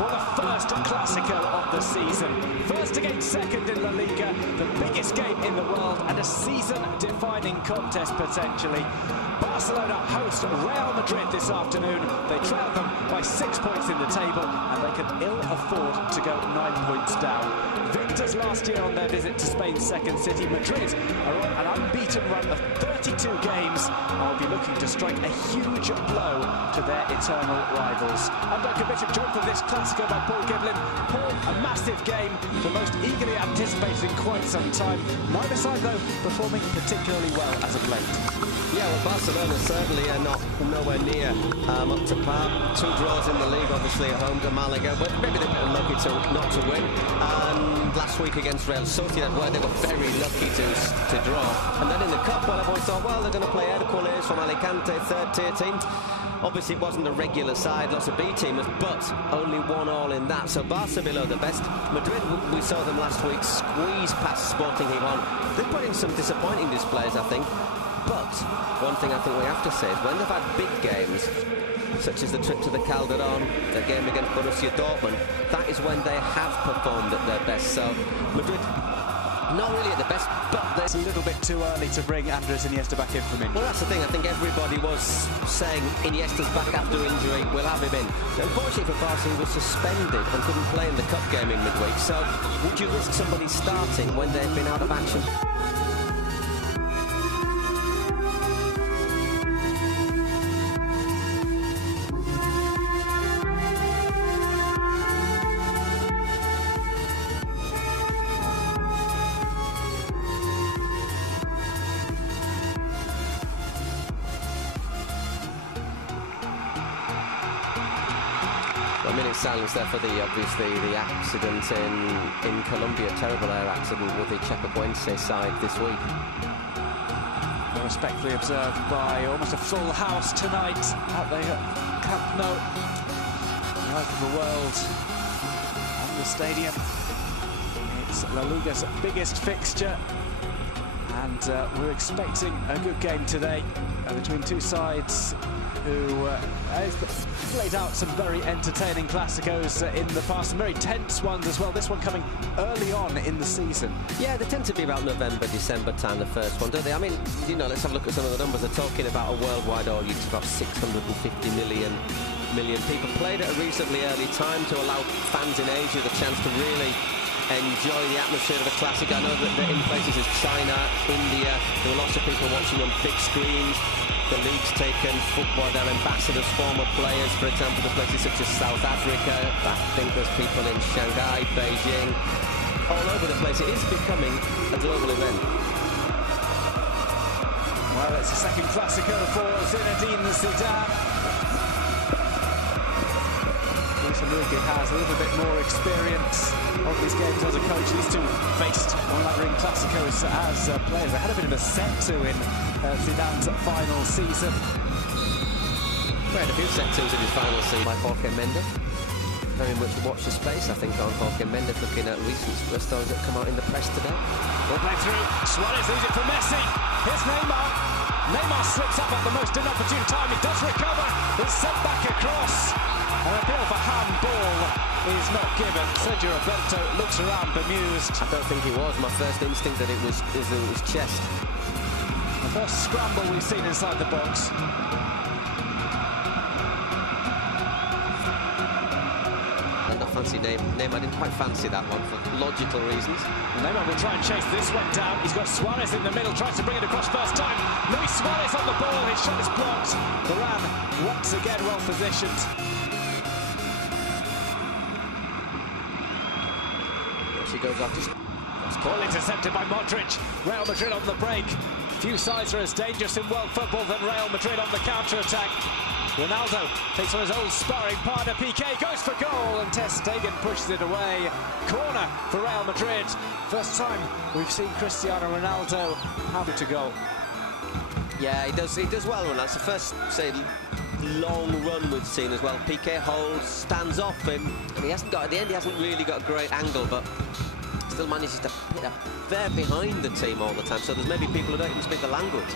for the first Clasico of the season. First against second in La Liga, the biggest game in the world and a season-defining contest potentially. Barcelona host Real Madrid this afternoon. They trail them by 6 points in the table and they can ill afford to go 9 points down. Victors last year on their visit to Spain's second city, Madrid are on an unbeaten run of 32 games and will be looking to strike a huge blow to their eternal rivals. I'm Duncan Bishop, joined for this Clasico by Paul Giblin. Paul, a massive game, the most eagerly anticipated in quite some time. Neither side, though, performing particularly well as of late. Yeah, well, Barcelona certainly are nowhere near up to par. 2 draws in the league, obviously at home to Malaga, but maybe they've been lucky not to win. And last week against Real Sociedad, where they were very lucky to draw. And then in the cup, well, everyone thought, well, they're going to play Hércules from Alicante, third-tier team. Obviously, it wasn't a regular side, lots of B-teamers, but only 1-1 in that. So Barca below the best. Madrid, we saw them last week squeeze past Sporting Gijón. They put in some disappointing displays, I think. But one thing I think we have to say is when they've had big games, such as the trip to the Calderón, the game against Borussia Dortmund, that is when they have performed at their best. So Madrid, not really at the best, but it's a little bit too early to bring Andres Iniesta back in from injury. Well, that's the thing. I think everybody was saying Iniesta's back after injury, we'll have him in. Unfortunately for Barca, he was suspended and couldn't play in the cup game in midweek. So would you risk somebody starting when they've been out of action? A minute's silence there for obviously the accident in Colombia, terrible air accident with the Chapecoense side this week. Respectfully observed by almost a full house tonight at the Camp Nou, the life of the world and the stadium. It's La Liga's biggest fixture and we're expecting a good game today between two sides who played out some very entertaining Clásicos in the past, some very tense ones as well. This one coming early on in the season. Yeah, they tend to be about November, December time, the first one, don't they? I mean, you know, let's have a look at some of the numbers. They're talking about a worldwide audience of about 650 million people. Played at a reasonably early time to allow fans in Asia the chance to really enjoy the atmosphere of the Classic. I know that in places as China, India, there were lots of people watching on big screens. The league's taken football, their ambassadors, former players, for example, to places such as South Africa. I think there's people in Shanghai, Beijing, all over the place. It is becoming a global event. Well, it's the second Clasico for Zinedine Zidane. He has a little bit more experience of these games as a coach. These two faced one another in Clásicos as players. They had a bit of a set-to in Zidane's final season. We had a few set-tos in his final season by Jorge Mendes. Very much watch the space, I think, on Jorge Mendes, looking at recent stories that come out in the press today. Ball play through. Suárez leaves it for Messi. Here's Neymar. Neymar slips up at the most inopportune time. He does recover. He's sent back across. An appeal for handball is not given. Sergio looks around bemused. I don't think he was. My first instinct that it was chest. The first scramble we've seen inside the box. And I fancy Neymar. I didn't quite fancy that one for logical reasons. Neymar will try and chase this one down. He's got Suárez in the middle, tries to bring it across first time. Luis Suárez on the ball. His shot is blocked. Varane once again well positioned. She goes off. Ball intercepted by Modric. Real Madrid on the break. Few sides are as dangerous in world football than Real Madrid on the counter-attack. Ronaldo takes on his old sparring partner. Piqué goes for goal and Ter Stegen pushes it away. Corner for Real Madrid. First time we've seen Cristiano Ronaldo have to goal. Yeah, he does well when that's the first, say, long run we've seen as well. Piqué holds, stands off him, and he hasn't got, at the end he hasn't really got a great angle, but still manages to put up there behind the team all the time. So there's maybe people who don't even speak the language.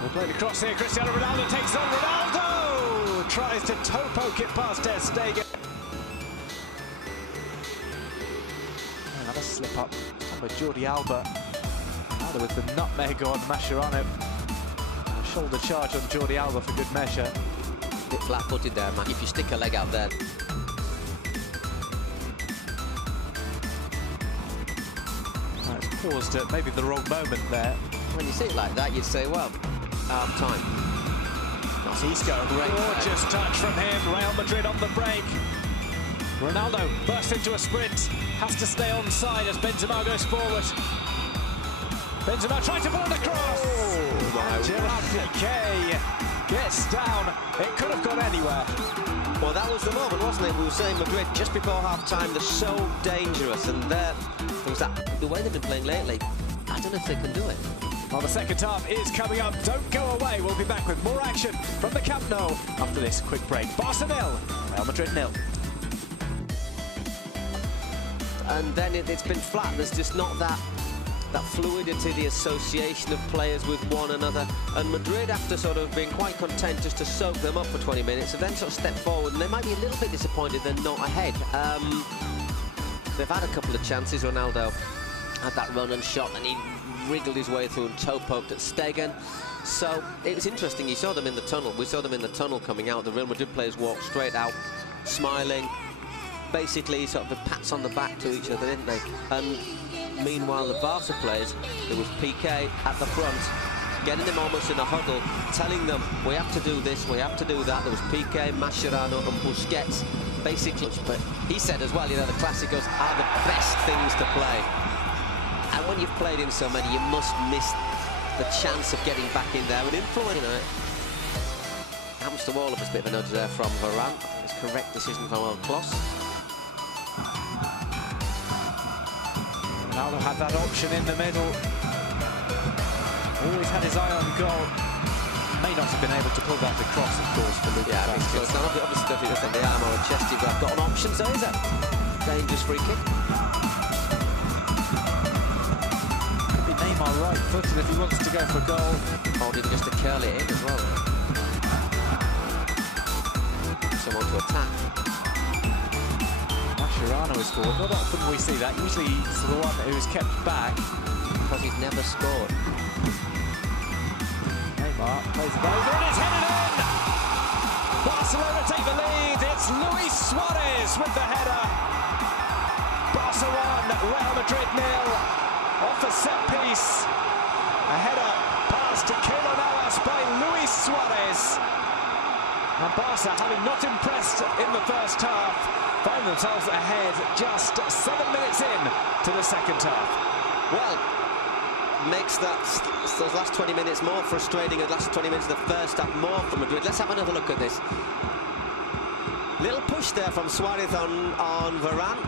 We'll play the cross here. Cristiano Ronaldo takes on Ronaldo! Tries to toe poke it past Ter Stegen. slip up. With Jordi Alba. Alba with the nutmeg on Mascherano. A shoulder charge on Jordi Alba for good measure. A bit flat-footed there, Matt. If you stick a leg out there. It's paused at maybe the wrong moment there. When you see it like that, you'd say, well, time. Isco, gorgeous touch from him. Real Madrid on the break. Ronaldo bursts into a sprint. Has to stay onside as Benzema goes forward. Benzema trying to pull it across. Oh, Gerard Piqué gets down. It could have gone anywhere. Well, that was the moment, wasn't it? We were saying Madrid just before half-time, they're so dangerous. And there was that, the way they've been playing lately, I don't know if they can do it. Well, the second half is coming up. Don't go away. We'll be back with more action from the Camp Nou after this quick break. Barca 0, Real Madrid 0. And then it's been flat. There's just not that fluidity, the association of players with one another. And Madrid, after sort of being quite content just to soak them up for 20 minutes, have then sort of stepped forward, and they might be a little bit disappointed they're not ahead. They've had a couple of chances. Ronaldo had that run and shot, and he wriggled his way through and toe-poked at Stegen. So it was interesting. You saw them in the tunnel. We saw them in the tunnel coming out. The Real Madrid players walked straight out, smiling. Basically sort of the pats on the back to each other, didn't they? And meanwhile, the Barca players, there was Piqué at the front, getting them almost in a huddle, telling them, we have to do this, we have to do that. There was Piqué, Mascherano and Busquets, basically. But he said as well, you know, the Clásicos are the best things to play. And when you've played in so many, you must miss the chance of getting back in there and influencing it. Happens to all of us, bit of a nudge there from Varane. It's a correct decision from Klos. Ronaldo had that option in the middle. Always had his eye on goal. May not have been able to pull that across, of course, for Luka. Yeah, I think so. It's not obviously if it's on the arm or a chest, you've got an option, so is it? Dangerous free kick. Could be Neymar right-footed if he wants to go for goal. Or did just to curl it in as well. Someone to attack. Mascherano is forward. Not often we see that. Usually he's the one who is kept back. Because he's never scored. Neymar plays it over and it's headed in! Barcelona take the lead. It's Luis Suárez with the header. Barca 1, Real Madrid 0. Off a set piece. A header pass to Keylor Navas by Luis Suárez. And Barca, having not impressed in the first half, find themselves ahead just 7 minutes in to the second half. Well, makes those last 20 minutes more frustrating, and last 20 minutes of the first half more for Madrid. Let's have another look at this. Little push there from Suárez on Varane.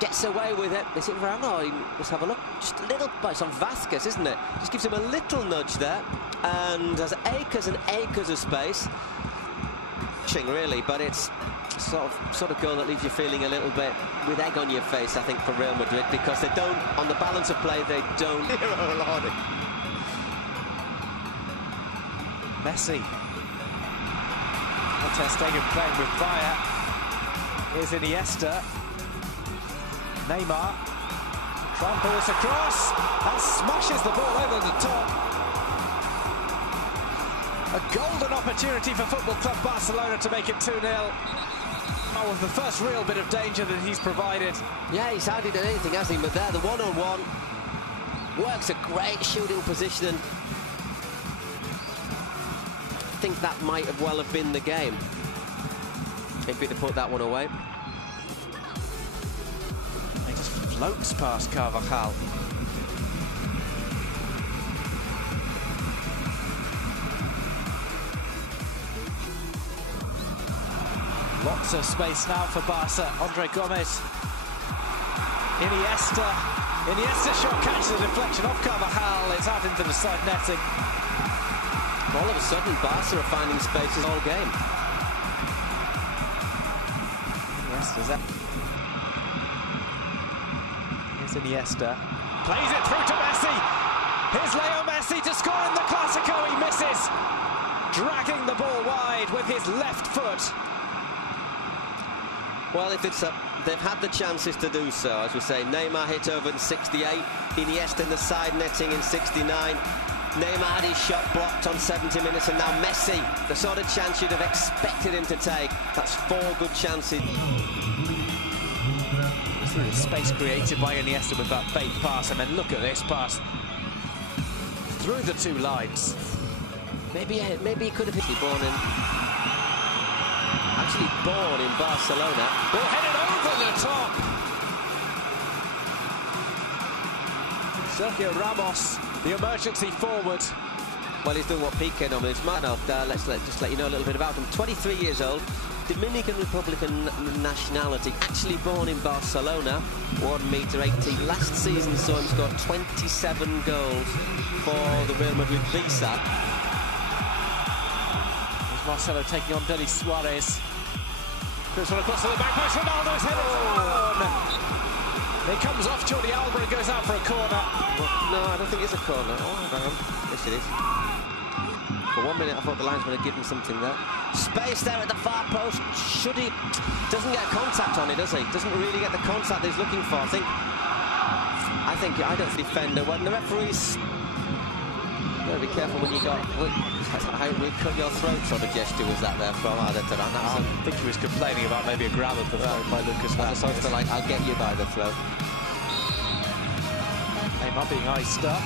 Gets away with it. Is it Varane? Oh, let's have a look. Just a little, it's on Vasquez, isn't it? Just gives him a little nudge there, and has acres and acres of space. Really, but it's sort of goal that leaves you feeling a little bit with egg on your face, I think, for Real Madrid, because they don't, on the balance of play, they don't. Messi. Ter Stegen playing with fire. Here's Iniesta. Neymar tramples across and smashes the ball over the top. A golden opportunity for Football Club Barcelona to make it 2-0. Oh, the first real bit of danger that he's provided. Yeah, he's hardly done anything, hasn't he? But there, the one-on-one works a great shooting position. And I think that might have well have been the game if he'd have put that one away. He just floats past Carvajal. Lots of space now for Barca. Andre Gomez. Iniesta shot catches the deflection off Carvajal. It's out into the side netting. All of a sudden, Barca are finding spaces all game. Iniesta's up. Here's Iniesta. Plays it through to Messi. Here's Leo Messi to score in the Clasico. He misses. Dragging the ball wide with his left foot. Well, if it's they've had the chances to do so, as we say. Neymar hit over in 68, Iniesta in the side netting in 69. Neymar had his shot blocked on 70 minutes, and now Messi, the sort of chance you'd have expected him to take. That's 4 good chances. Space created by Iniesta with that fake pass, and then look at this pass through the 2 lines. Maybe he could have actually born in Barcelona. Ball headed over the top. Sergio Ramos, the emergency forward. Well, he's doing what Piqué normally is. Let's just let you know a little bit about him. 23 years old, Dominican Republican nationality, actually born in Barcelona, 1m80. Last season saw him score 27 goals for the Real Madrid visa. There's Marcelo taking on Suárez. Goes one across to the back post. Ronaldo's headed on. It comes off Jordi Alba and goes out for a corner. No, I don't think it's a corner. Oh, hang on. Yes, it is. For 1 minute, I thought the linesman had given something there. Space there at the far post. Should he? Doesn't get contact on it, does he? Doesn't really get the contact he's looking for. I don't defender. When the referee's, you got to be careful when you got. How we cut your throat sort of gesture was that there from either to that? I think he was complaining about maybe a grab of the throat by Lucas Vázquez. Sort of like, I'll get you by the throat. Neymar being iced up.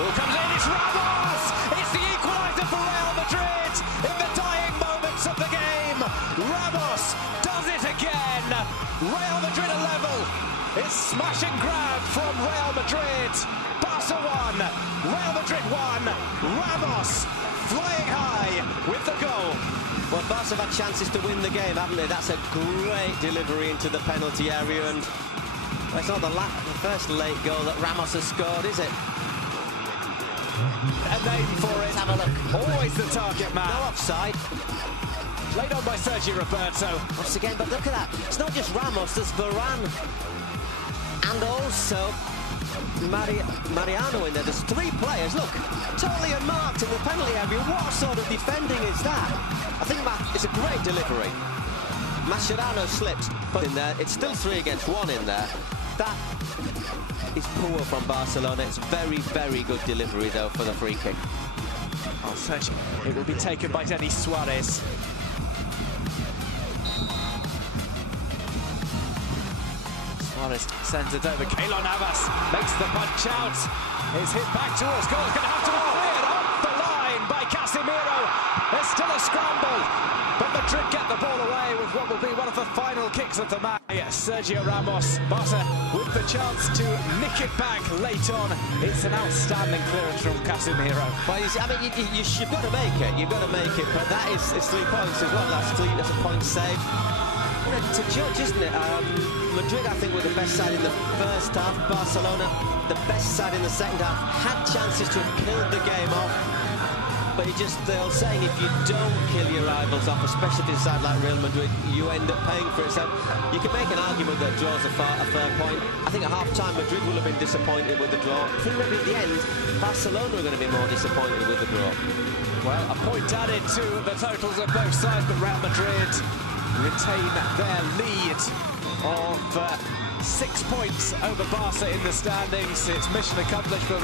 Ball comes in, it's Ramos! It's the equaliser for Real Madrid in the dying moments of the game. Ramos does it again. Real Madrid are level. It's smash and grab from Real Madrid. Barca 1, Real Madrid 1. Ramos flying high with the goal. Well, Barca have had chances to win the game, haven't they? That's a great delivery into the penalty area, and well, it's not the first late goal that Ramos has scored, is it? A name for it. Have a look. Always the target man. No offside. Laid on by Sergio Roberto. Once again, but look at that. It's not just Ramos, there's Varane. And also Mariano in there. There's 3 players. Look, totally unmarked in the penalty area. What sort of defending is that? I think it's a great delivery. Mascherano slips, put in there. It's still 3 against 1 in there. That is poor from Barcelona. It's very, very good delivery, though, for the free kick. Oh, Sergio. It will be taken by Suárez. Suárez sends it over. Keylor Navas makes the punch out. It's hit back towards goal. It's going to have to be cleared off the line by Casemiro. There's still a scramble, but Madrid get the ball away with what will be one of the final kicks of the match. Sergio Ramos, Barca with the chance to nick it back late on. It's an outstanding clearance from Casemiro. Well, I mean, you've got to make it. You've got to make it, but it's 3 points as well. That's a point saved. To judge, isn't it? Madrid, I think, were the best side in the first half. Barcelona, the best side in the second half. Had chances to have killed the game off. But they're all saying if you don't kill your rivals off, especially if it's a side like Real Madrid, you end up paying for it. So you can make an argument that draws a fair point. I think at half-time, Madrid will have been disappointed with the draw. I think maybe at the end, Barcelona are going to be more disappointed with the draw. Well, a point added to the totals of both sides, but Real Madrid retain their lead of 6 points over Barca in the standings. It's mission accomplished for